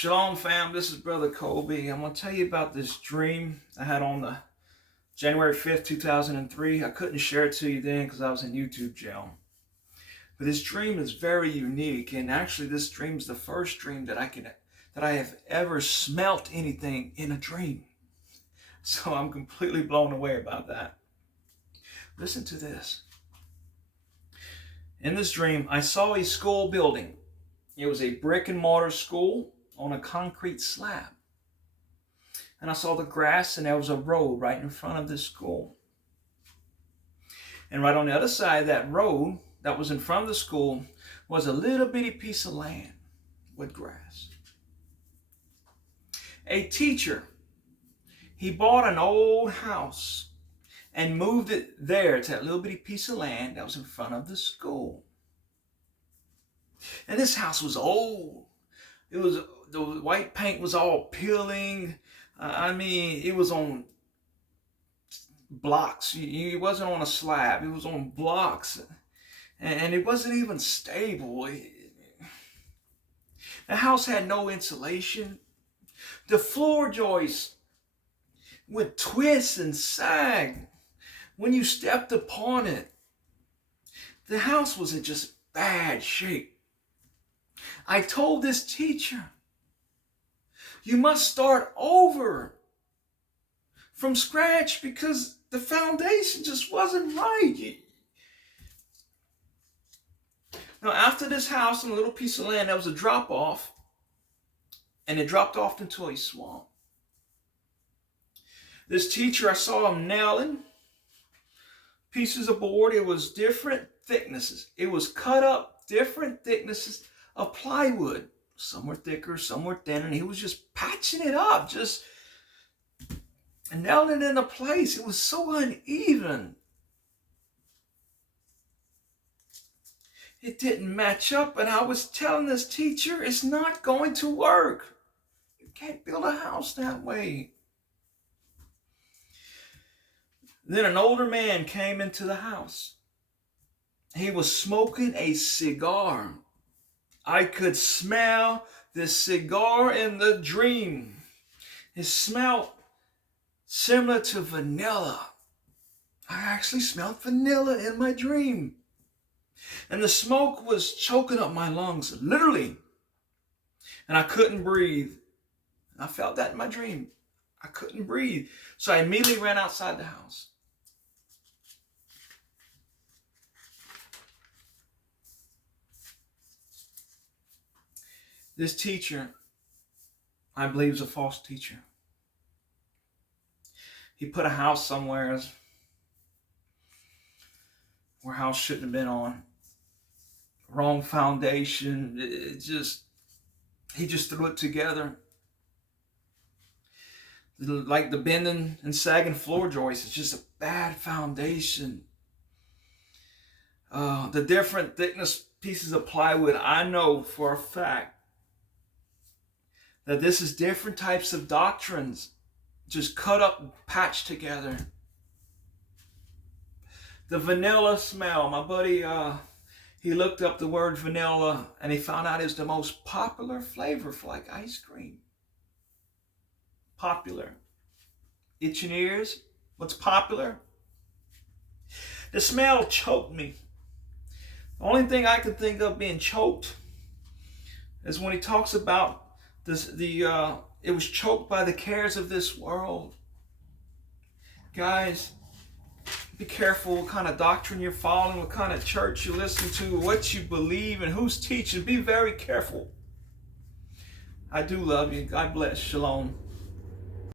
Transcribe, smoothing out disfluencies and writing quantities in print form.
Shalom fam, this is Brother Colby. I'm going to tell you about this dream I had on the January 5th, 2003. I couldn't share it to you then because I was in YouTube jail. But this dream is very unique, and actually this dream is the first dream that I have ever smelt anything in a dream. So I'm completely blown away about that. Listen to this. In this dream, I saw a school building. It was a brick and mortar school on a concrete slab. And I saw the grass, and there was a road right in front of this school. And right on the other side of that road that was in front of the school was a little bitty piece of land with grass. A teacher, he bought an old house and moved it there to that little bitty piece of land that was in front of the school. And this house was old. The white paint was all peeling. It was on blocks. It wasn't on a slab. It was on blocks. And it wasn't even stable. The house had no insulation. The floor joists would twist and sag when you stepped upon it. The house was in just bad shape. I told this teacher, you must start over from scratch because the foundation just wasn't right. Now, after this house and a little piece of land, there was a drop off, and it dropped off into a swamp. This teacher, I saw him nailing pieces of board. It was different thicknesses. It was cut up different thicknesses of plywood. Some were thicker, some were thinner, and he was just patching it up, just nailing it into place. It was so uneven. It didn't match up, and I was telling this teacher, it's not going to work. You can't build a house that way. Then an older man came into the house. He was smoking a cigar. I could smell the cigar in the dream. It smelled similar to vanilla. I actually smelled vanilla in my dream. And the smoke was choking up my lungs, literally. And I couldn't breathe. I felt that in my dream. I couldn't breathe. So I immediately ran outside the house. This teacher, I believe, is a false teacher. He put a house somewhere where a house shouldn't have been on. Wrong foundation. He just threw it together. Like the bending and sagging floor joists. It's just a bad foundation. The different thickness pieces of plywood, I know for a fact that this is different types of doctrines just cut up and patched together. The vanilla smell, my buddy, he looked up the word vanilla and he found out it's the most popular flavor for like ice cream. Popular. Itching ears? What's popular? The smell choked me. The only thing I can think of being choked is when he talks about it was choked by the cares of this world. Guys, be careful what kind of doctrine you're following, what kind of church you listen to, what you believe, and who's teaching. Be very careful. I do love you. God bless. Shalom.